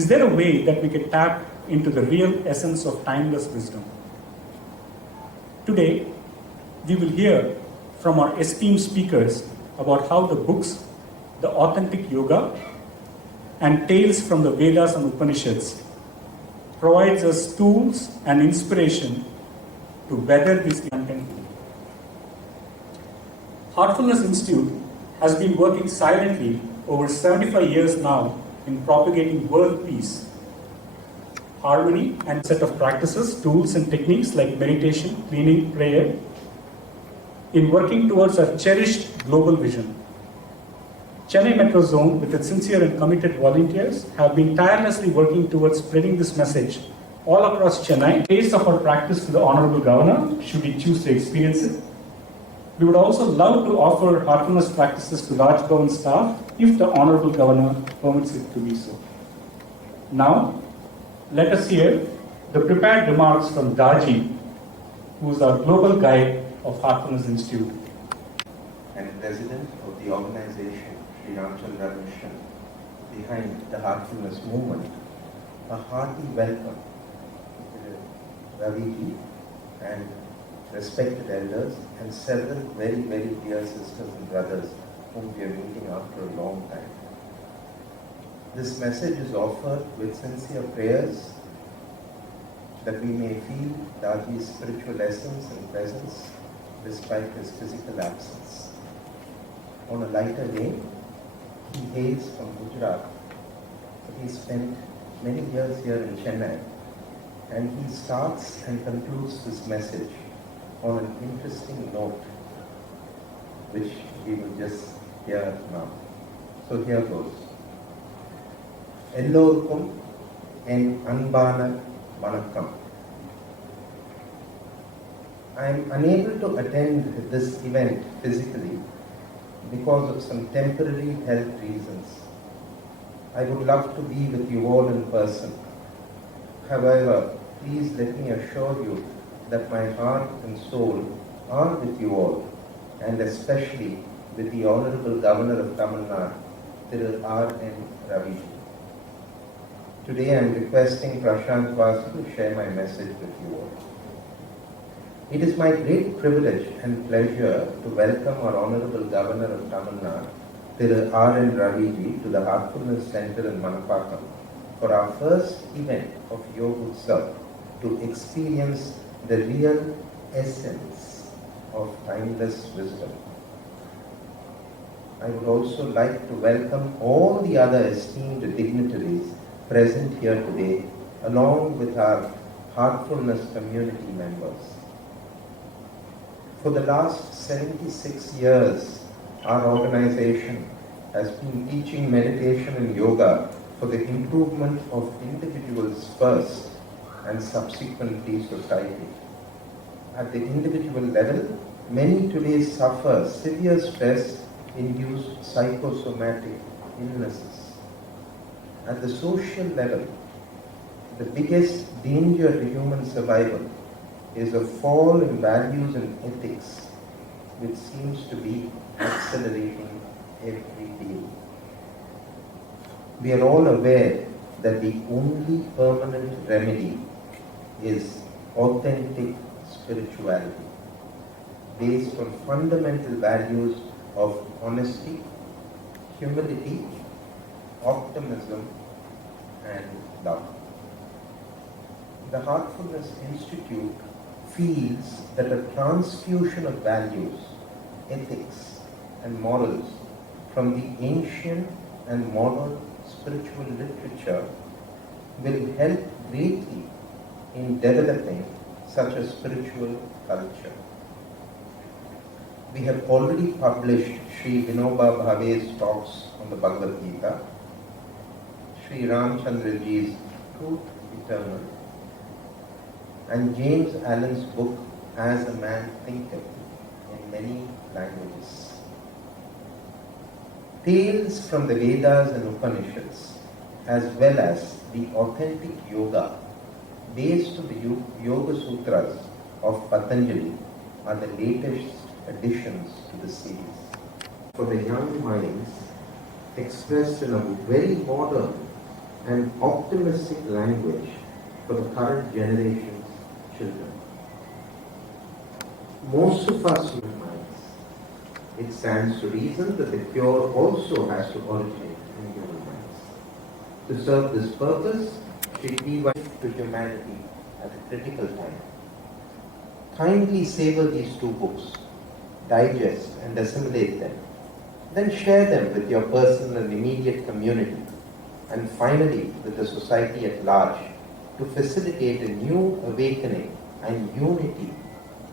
Is there a way that we can tap into the real essence of timeless wisdom? Today, we will hear from our esteemed speakers about how the books, the authentic yoga, and tales from the Vedas and Upanishads provides us tools and inspiration to weather this content. Heartfulness Institute has been working silently over 75 years now in propagating world peace, harmony, and set of practices, tools, and techniques like meditation, cleaning, prayer, in working towards our cherished global vision. Chennai Metro Zone, with its sincere and committed volunteers, have been tirelessly working towards spreading this message all across Chennai. Taste of our practice to the Honorable Governor, should he choose to experience it. We would also love to offer heartfulness practices to large government staff if the Honorable Governor permits it to be so. Now, let us hear the prepared remarks from Daaji, who is our global guide of Heartfulness Institute. And president of the organization, Ravi, behind the Heartfulness movement, a hearty welcome to Ravi and respected elders and several very, very dear sisters and brothers whom we are meeting after a long time. This message is offered with sincere prayers that we may feel Daaji's spiritual essence and presence despite his physical absence. On a lighter vein, he hails from Gujarat, but he spent many years here in Chennai, and he starts and concludes this message on an interesting note, which we will just hear now. So here goes. Ellorkum en Anbana Manapakkam. I am unable to attend this event physically because of some temporary health reasons. I would love to be with you all in person. However, please let me assure you that my heart and soul are with you all, and especially with the Honorable Governor of Tamil Nadu, Thiru R. Ravi. Today I am requesting Prashant Vasu to share my message with you all. It is my great privilege and pleasure to welcome our Honorable Governor of Tamil Nadu, Thiru R. Ravi, to the Heartfulness Center in Manapakkam for our first event of YogUtsav to experience the real essence of timeless wisdom. I would also like to welcome all the other esteemed dignitaries present here today, along with our Heartfulness community members. For the last 76 years, our organization has been teaching meditation and yoga for the improvement of individuals first and subsequently society. At the individual level, many today suffer severe stress-induced psychosomatic illnesses. At the social level, the biggest danger to human survival is a fall in values and ethics, which seems to be accelerating every day. We are all aware that the only permanent remedy is authentic spirituality, based on fundamental values of honesty, humility, optimism, and love. The Heartfulness Institute feels that a transfusion of values, ethics, and morals from the ancient and modern spiritual literature will help greatly in developing such a spiritual culture. We have already published Sri Vinoba Bhave's talks on the Bhagavad Gita, Sri Ramchandraji's Truth Eternal, and James Allen's book As a Man Thinketh in many languages. Tales from the Vedas and Upanishads, as well as the authentic yoga based on the Yoga Sutras of Patanjali, are the latest additions to the series. For the young minds, expressed in a very modern and optimistic language for the current generation's children. Most of us human minds, it stands to reason that the cure also has to originate in human minds. To serve this purpose, Shri P.Y. to humanity at a critical time. Kindly savor these two books, digest and assimilate them, then share them with your personal and immediate community, and finally with the society at large, to facilitate a new awakening and unity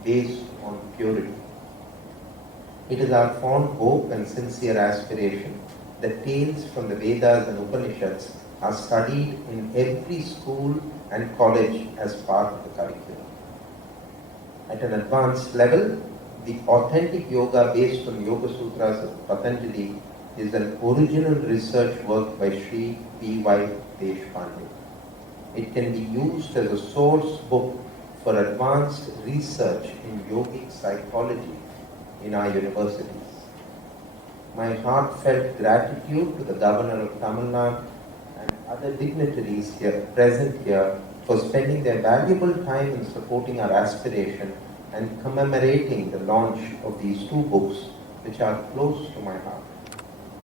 based on purity. It is our fond hope and sincere aspiration that tales from the Vedas and Upanishads are studied in every school and college as part of the curriculum. At an advanced level, the authentic yoga based on Yoga Sutras of Patanjali is an original research work by Sri P.Y. Deshpande. It can be used as a source book for advanced research in yogic psychology in our universities. My heartfelt gratitude to the Governor of Tamil Nadu and other dignitaries present here for spending their valuable time in supporting our aspiration and commemorating the launch of these two books, which are close to my heart.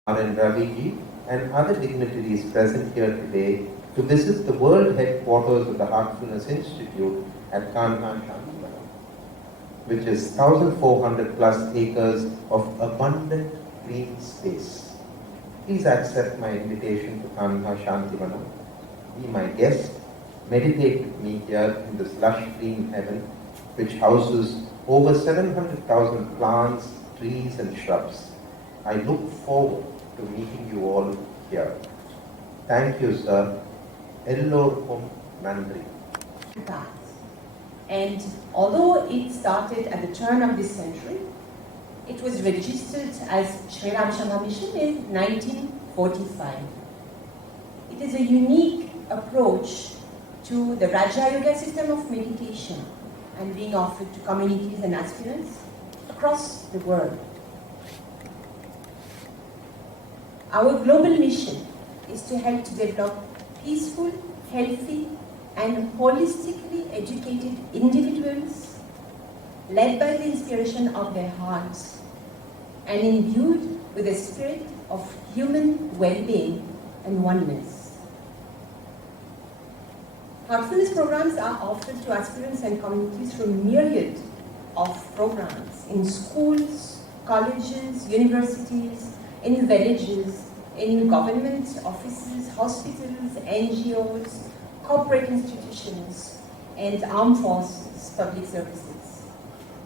And Ravi and other dignitaries present here today to visit the world headquarters of the Heartfulness Institute at Kanha Shantivanam, which is 1,400 plus acres of abundant green space. Please accept my invitation to Kanha Shantivanam. Be my guest. Meditate with me here in this lush green heaven, which houses over 700,000 plants, trees and shrubs. I look forward to meeting you all here. Thank you, sir. Ellorkum Nandri. And although it started at the turn of this century, it was registered as Sri Ramachandra Mission in 1945. It is a unique approach to the Raja Yoga system of meditation and being offered to communities and aspirants across the world. Our global mission is to help to develop peaceful, healthy, and holistically educated individuals led by the inspiration of their hearts and imbued with a spirit of human well-being and oneness. Heartfulness programs are offered to aspirants and communities through a myriad of programs in schools, colleges, universities, in villages, in government offices, hospitals, NGOs, corporate institutions, and armed forces, public services.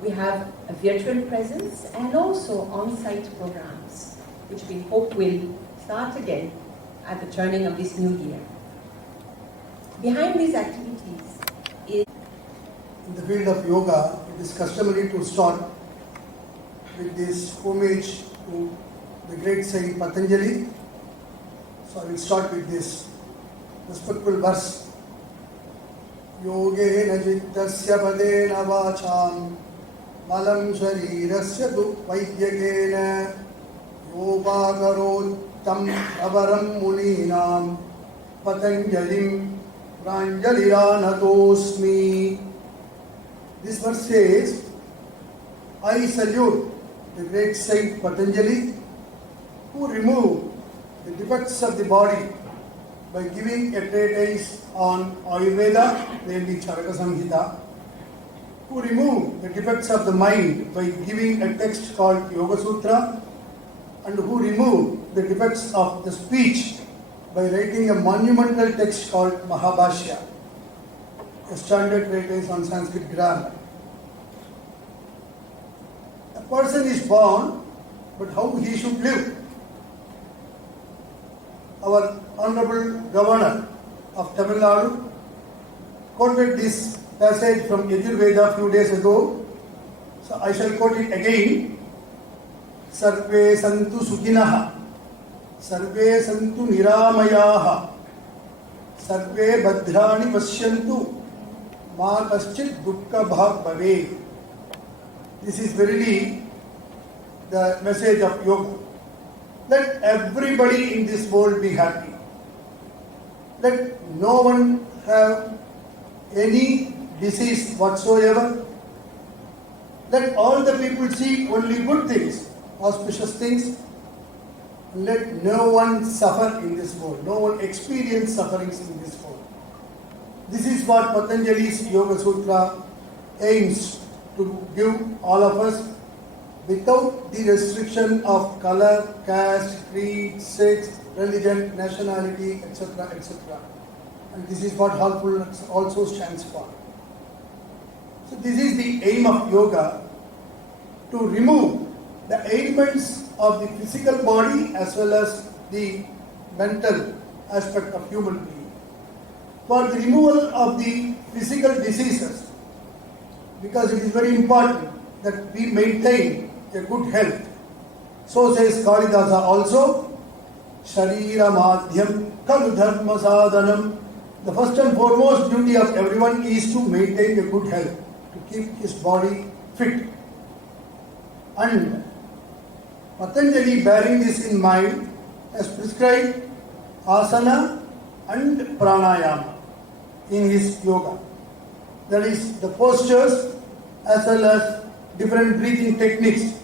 We have a virtual presence and also on-site programs, which we hope will start again at the turning of this new year. Behind these activities is... In the field of yoga, it is customary to start with this homage to the great saint Patanjali. So I will start with this respectful verse. Yogena jittasya padena vacham malam sharirasya du vaidyakena yogakarottam avaram muninam patanjalim pranjaliranatosmi. This verse says, I salute the great saint Patanjali, who removed the defects of the body by giving a treatise on Ayurveda, namely Charaka Samhita, who removed the defects of the mind by giving a text called Yoga Sutra, and who removed the defects of the speech by writing a monumental text called Mahabhashya, a standard treatise on Sanskrit grammar. A person is born, but how he should live? Our Honorable Governor of Tamil Nadu quoted this passage from Yajurveda a few days ago, so I shall quote it again. Sarve santu sukhinaha, sarve santu niramayaha, sarve bhadrani paschyantu, ma kaschit dukkha bhag bhave. This is verily the message of yoga. Let everybody in this world be happy. let no one have any disease whatsoever. Let all the people see only good things, auspicious things. Let no one suffer in this world, no one experience sufferings in this world. This is what Patanjali's Yoga Sutra aims to give all of us without the restriction of color, caste, creed, sex, religion, nationality, etc., etc. And this is what Heartfulness also stands for. So this is the aim of yoga, to remove the ailments of the physical body as well as the mental aspect of human being. For the removal of the physical diseases, because it is very important that we maintain a good health. So says Kalidasa also, Sharira Madhyam Kalu Dharma Sadhanam. The first and foremost duty of everyone is to maintain a good health, to keep his body fit. And Patanjali, bearing this in mind, has prescribed asana and pranayama in his yoga. That is, the postures as well as different breathing techniques.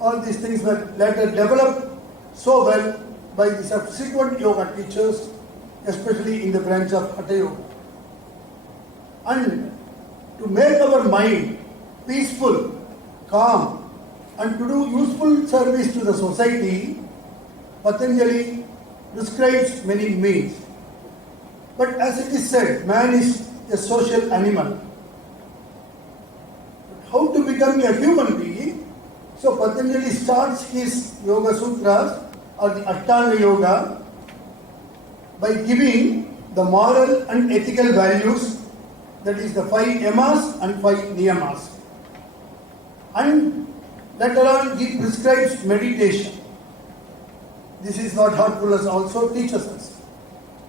All these things were later developed so well by the subsequent yoga teachers, especially in the branch of Hatha Yoga. And to make our mind peaceful, calm, and to do useful service to the society, Patanjali prescribes many means. But as it is said, man is a social animal. But how to become a human being? So Patanjali starts his Yoga Sutras or the Ashtanga Yoga by giving the moral and ethical values, that is the 5 yamas and 5 niyamas. And later on he prescribes meditation. This is what Heartfulness also teaches us.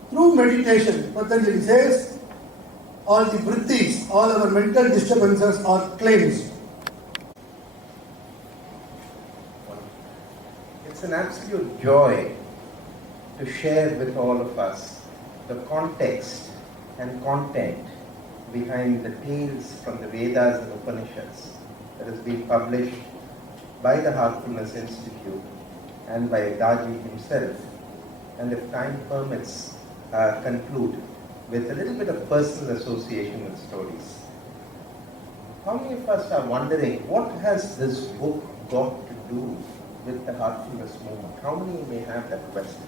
Through meditation, Patanjali says, all the vrittis, all our mental disturbances are cleansed. It's an absolute joy to share with all of us the context and content behind the tales from the Vedas and Upanishads that has been published by the Heartfulness Institute and by Daaji himself, and if time permits, conclude with a little bit of personal association with stories. How many of us are wondering, what has this book got to do with the Heartfulness movement? How many may have that question?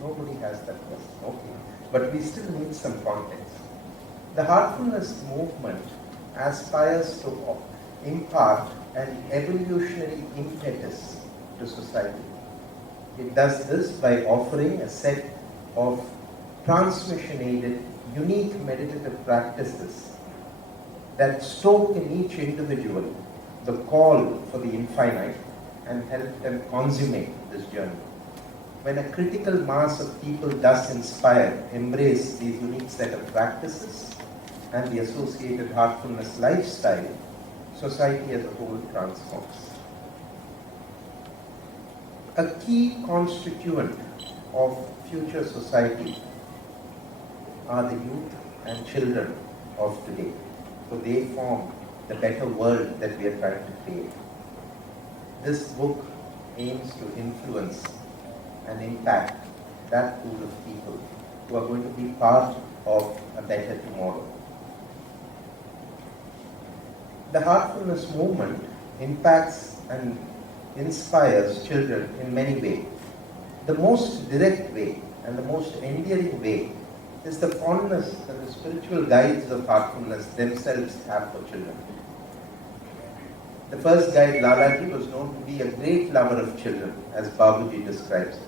Nobody has that question, okay. But we still need some context. The Heartfulness movement aspires to impart an evolutionary impetus to society. It does this by offering a set of transmission-aided, unique meditative practices that stoke in each individual the call for the infinite and help them consummate this journey. When a critical mass of people thus inspired embrace these unique set of practices and the associated heartfulness lifestyle, society as a whole transforms. A key constituent of future society are the youth and children of today. So they form the better world that we are trying to create. This book aims to influence and impact that pool of people who are going to be part of a better tomorrow. The Heartfulness movement impacts and inspires children in many ways. The most direct way and the most endearing way is the fondness that the spiritual guides of heartfulness themselves have for children. The first guide, Lalaji, was known to be a great lover of children, as Babuji describes it.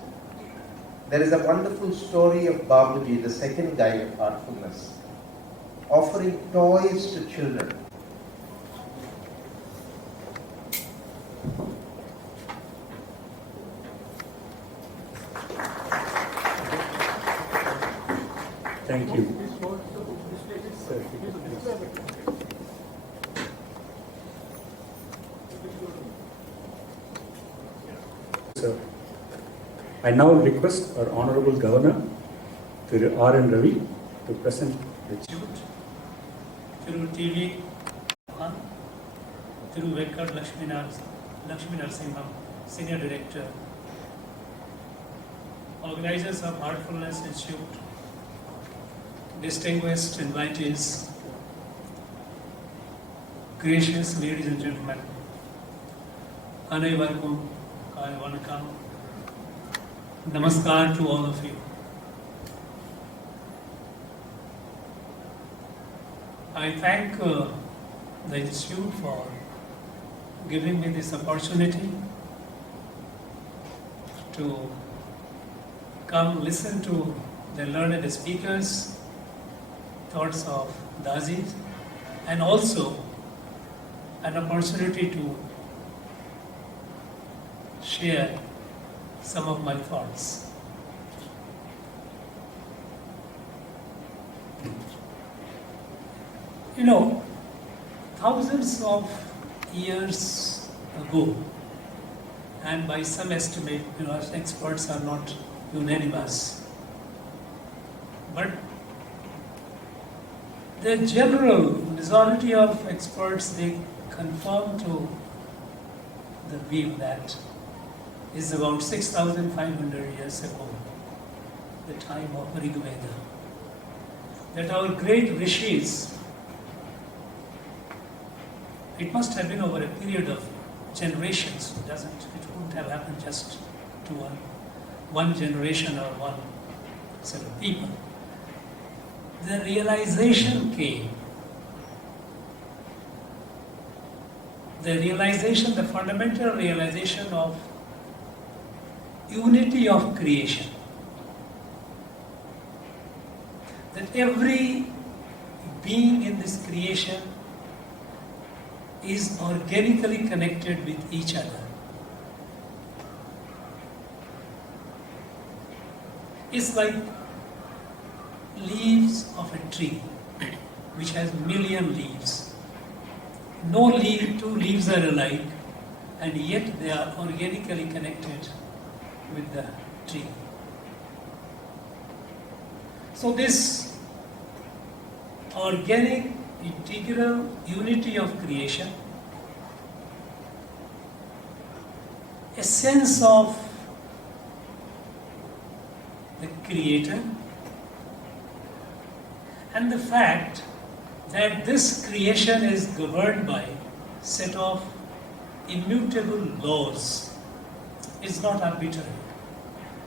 There is a wonderful story of Babuji, the second guide of heartfulness, offering toys to children. Thank you. Sir, I now request our Honorable Governor Thiru R and Ravi to present the Institute, Thiru TV, Thiru Venkad Lakshmi Narasimham, Senior Director, organizers of Heartfulness Institute, distinguished invitees, gracious ladies and gentlemen, Anaivarkum, Vanakkam, Namaskar to all of you. I thank the Institute for giving me this opportunity to come listen to the learned speakers, thoughts of Daaji, and also an opportunity to share some of my thoughts. You know, thousands of years ago, and by some estimate, experts are not unanimous, but the general majority of experts, they confirm to the view that is about 6,500 years ago, the time of Rig Veda, that our great rishis, it must have been over a period of generations. It wouldn't have happened just to one generation or one set of people. The realization came. The fundamental realization of unity of creation. That every being in this creation is organically connected with each other. It's like leaves of a tree which has million leaves. No two leaves are alike, and yet they are organically connected with the tree. So this organic, integral unity of creation, a sense of the Creator, and the fact that this creation is governed by a set of immutable laws. It's not arbitrary.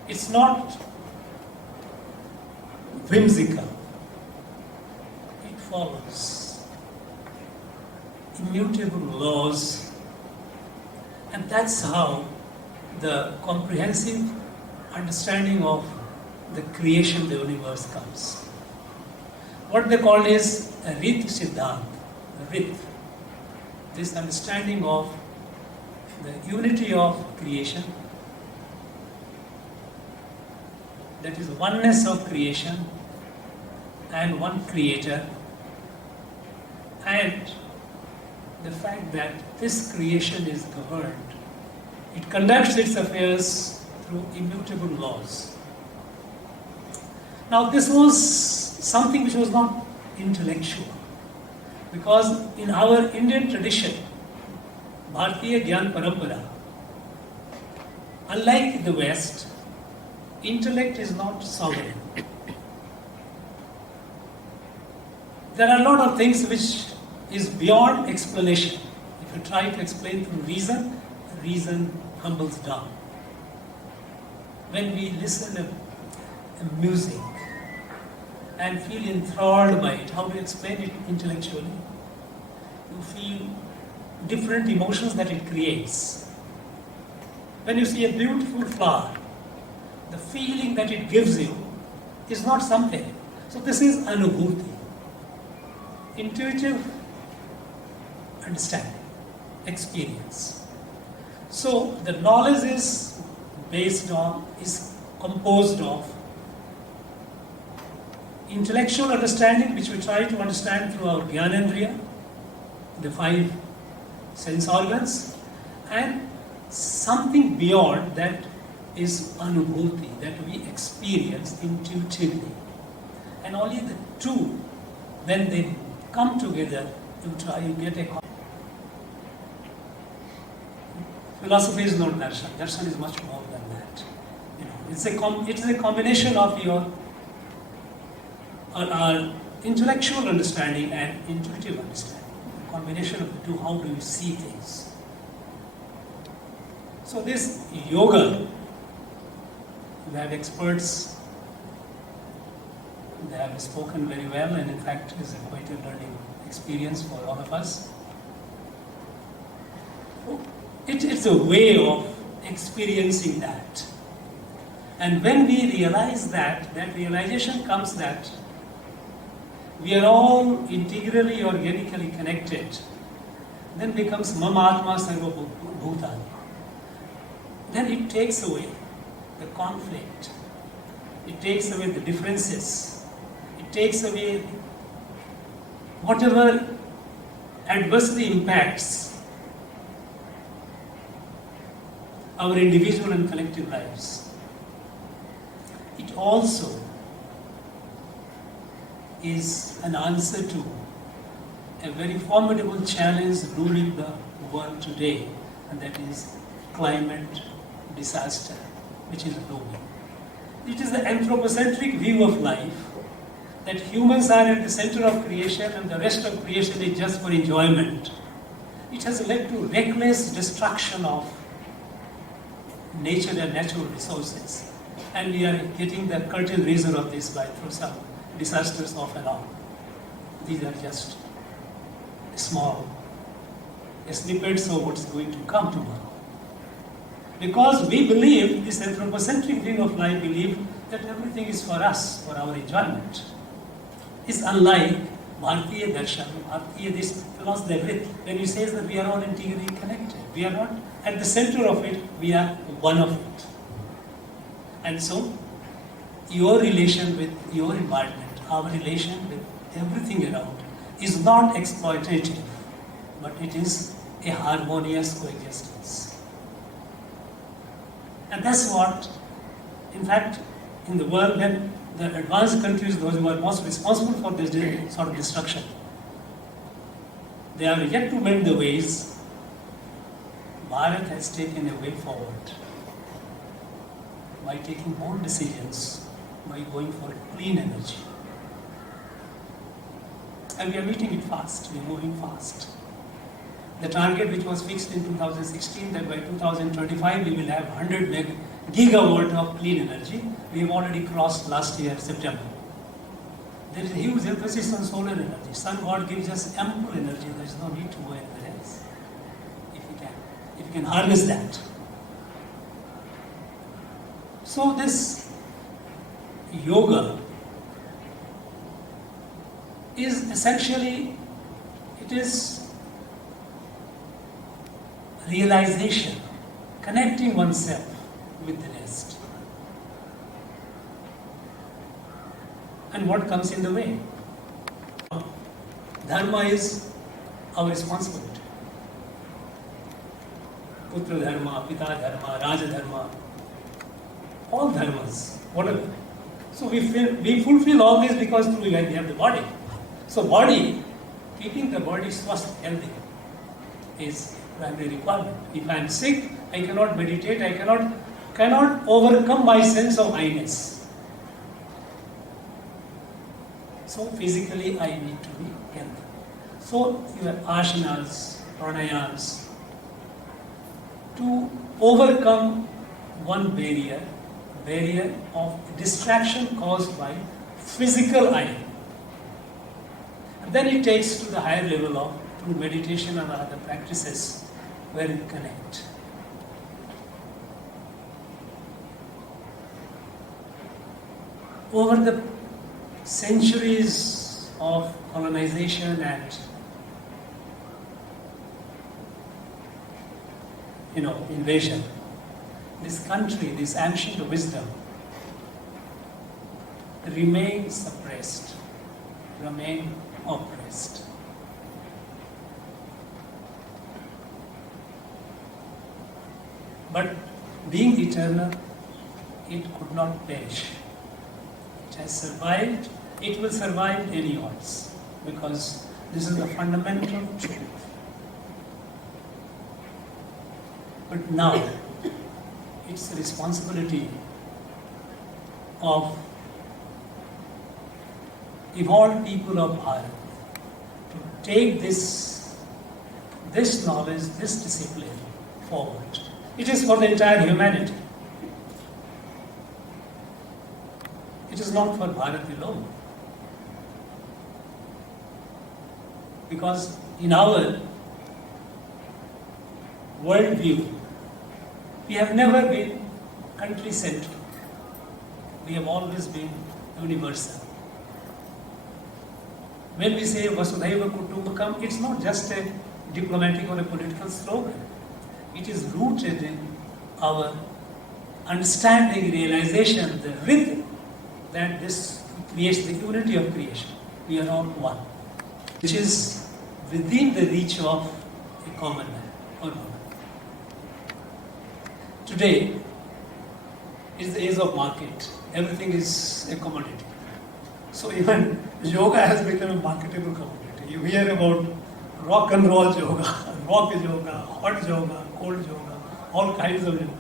It's not whimsical. It follows immutable laws, and that's how the comprehensive understanding of the creation of the universe comes. What they call is a writ siddhant, writ. This understanding of the unity of creation, that is oneness of creation and one creator, and the fact that this creation is governed, it conducts its affairs through immutable laws. Now this was something which was not intellectual, because in our Indian tradition, Bharatiya Gyan Parampara, unlike the West, intellect is not sovereign. There are a lot of things which is beyond explanation. If you try to explain through reason, reason humbles down. When we listen to music and feel enthralled by it, how do you explain it intellectually? You feel different emotions that it creates. When you see a beautiful flower, the feeling that it gives you is not something. So this is anubhuti, intuitive understanding, experience. So the knowledge is composed of intellectual understanding, which we try to understand through our Gyanendriya, the 5 sense organs, and something beyond that is anubhuti, that we experience intuitively. And only the two, when they come together, you get a philosophy is not darshan. Darshan is much more than that. It is a combination of your intellectual understanding and intuitive understanding. A combination of the two. How do you see things? So this yoga, we have experts. They have spoken very well, and in fact, is quite a learning experience for all of us. It's a way of experiencing that. And when we realize that realization comes that we are all integrally, organically connected, then becomes Mama Atma Sarva Bhutani. Then it takes away the conflict. It takes away the differences. It takes away whatever adversely impacts our individual and collective lives. It also is an answer to a very formidable challenge ruling the world today, and that is climate disaster, which is looming. It is the anthropocentric view of life that humans are at the center of creation and the rest of creation is just for enjoyment. It has led to reckless destruction of nature and natural resources. And we are getting the curtain raiser of this through some disasters off and on. These are just small snippets of what's going to come tomorrow. Because we believe, this anthropocentric view of life believe that everything is for us, for our enjoyment. It's unlike Bharatiya Darshan, Bharatiya, this philosophy, when he says that we are all integrally connected. We are not at the center of it, we are one of it. And so, your relation with your environment, our relation with everything around, is not exploitative, but it is a harmonious coexistence. And that's what, in fact, in the world, when the advanced countries, those who are most responsible for this sort of destruction, they are yet to mend the ways. Bharat has taken a way forward by taking bold decisions, by going for clean energy. And we are meeting it fast, we are moving fast. The target which was fixed in 2016, that by 2025 we will have 100 gigawatt of clean energy, we have already crossed last year, September. There is a huge emphasis on solar energy. Sun God gives us ample energy, there is no need to go anywhere else. If you can harness that. So this yoga is essentially, it is realization, connecting oneself with the rest. And what comes in the way? Dharma is our responsibility. Putra Dharma, Pita Dharma, Raja Dharma, all dharmas, whatever. So we fulfill all this because we have the body. So body, keeping the body swasth, healthy, is primary requirement. If I am sick, I cannot meditate, I cannot overcome my sense of I-ness. So physically I need to be healthy. So your asanas, pranayams, to overcome one barrier of distraction caused by physical I. And then it takes to the higher level of through meditation and other practices where we connect. Over the centuries of colonization and invasion, this country, this ancient wisdom remains suppressed, remain oppressed. But being eternal, it could not perish. It has survived it will survive any odds, because this is the fundamental truth. But now, it's the responsibility of evolved people of Bharat to take this knowledge, this discipline forward. It is for the entire humanity. It is not for Bharat alone. Because in our worldview, we have never been country-centric. We have always been universal. When we say Vasudhaiva Kutumbakam, it's not just a diplomatic or a political slogan. It is rooted in our understanding, realization, the rhythm that this creates the unity of creation. We are all one, which is within the reach of a common man or woman. Today is the age of market. Everything is a commodity. So even yoga has become a marketable commodity. You hear about rock and roll yoga, rock yoga, hot yoga, cold yoga, all kinds of yoga.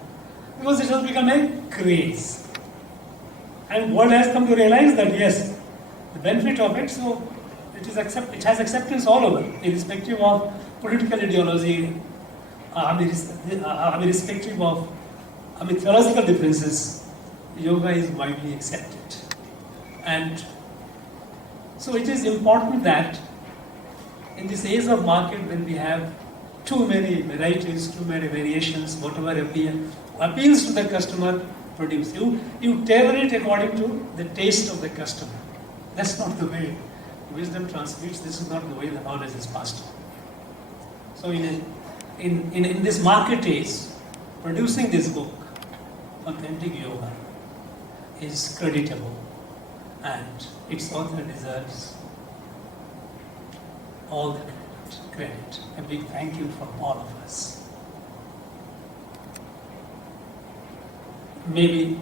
Because it has become a craze. And world has come to realize that yes, the benefit of it, so it has acceptance all over, irrespective of political ideology, irrespective of theological differences. Yoga is widely accepted. And so it is important that in this age of market, when we have too many varieties, too many variations, whatever appeals to the customer, produce. You tailor it according to the taste of the customer. That's not the way wisdom transmits. This is not the way the knowledge is passed on. So in this market age, producing this book, Authentic Yoga, is creditable, and its author deserves all the credit. A big thank you from all of us. Maybe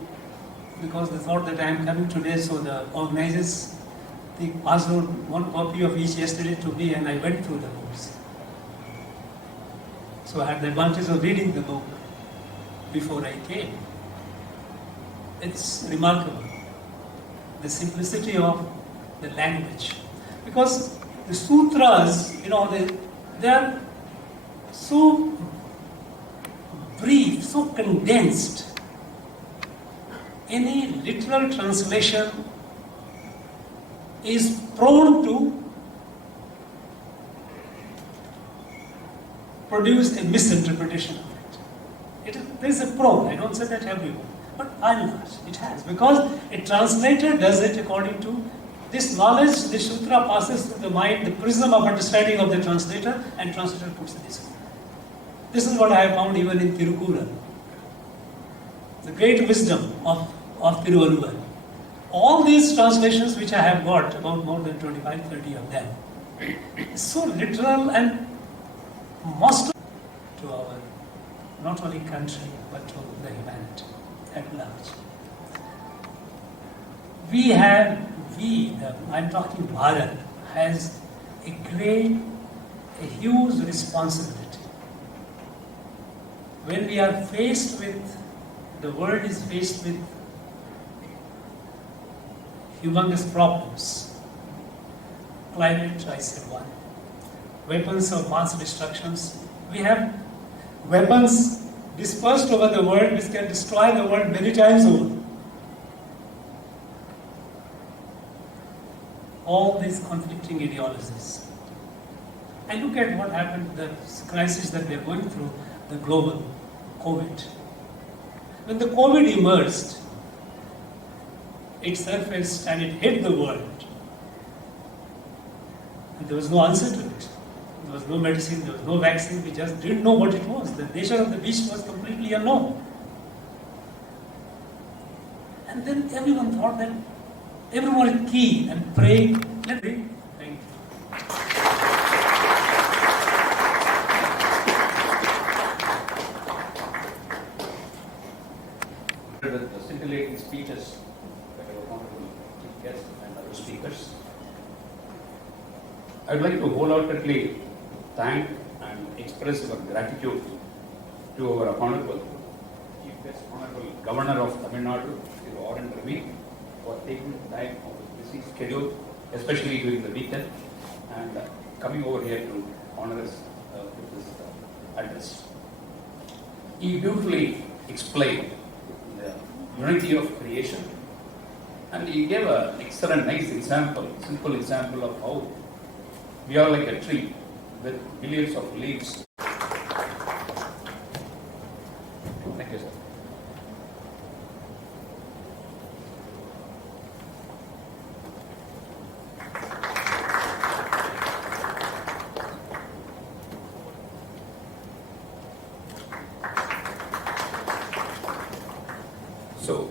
because they thought that I am coming today, so the organizers, they passed out one copy of each yesterday to me, and I went through the books. So I had the advantage of reading the book before I came. It's remarkable, the simplicity of the language. Because the sutras, they are so brief, so condensed. Any literal translation is prone to produce a misinterpretation of it. There is a prone, I don't say that everyone, but by and large it has. Because a translator does it according to this knowledge, the sutra passes through the mind, the prism of understanding of the translator, and translator puts it this way. This is what I have found even in Thiru R. The great wisdom of Thiru R. All these translations which I have got, about more than 25-30 of them, is so literal and most to our not only country but to the humanity at large. I'm talking Bharat, has a huge responsibility. When we are faced with, the world is faced with humongous problems. Climate, I said one. Weapons of mass destructions. We have weapons dispersed over the world which can destroy the world many times over. All these conflicting ideologies. And look at what happened, the crisis that we are going through, the global COVID. When the COVID emerged, it surfaced and it hit the world. And there was no answer to it. There was no medicine, there was no vaccine, we just didn't know what it was. The nature of the beast was completely unknown. And then everyone thought that everyone is keen and praying. Let's pray. Thank you. With the scintillating speeches by our honorable chief guests and other speakers. I would like to wholeheartedly thank and express our gratitude to our Hon'ble Chief Guest, Honorable Governor of Tamil Nadu, Thiru R and Ravi, for taking time out of his busy schedule, especially during the weekend, and coming over here to honor us with this address. He beautifully explained the unity of creation, and he gave an excellent, nice example, simple example of how we are like a tree with billions of leaves. Thank you, sir. So,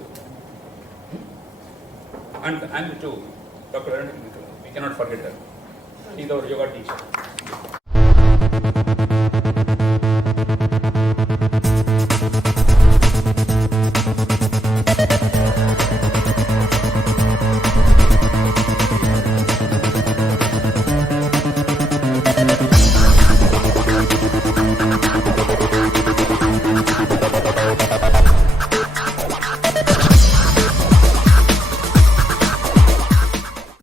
and to Dr. Arun, we cannot forget her. She's our yoga teacher.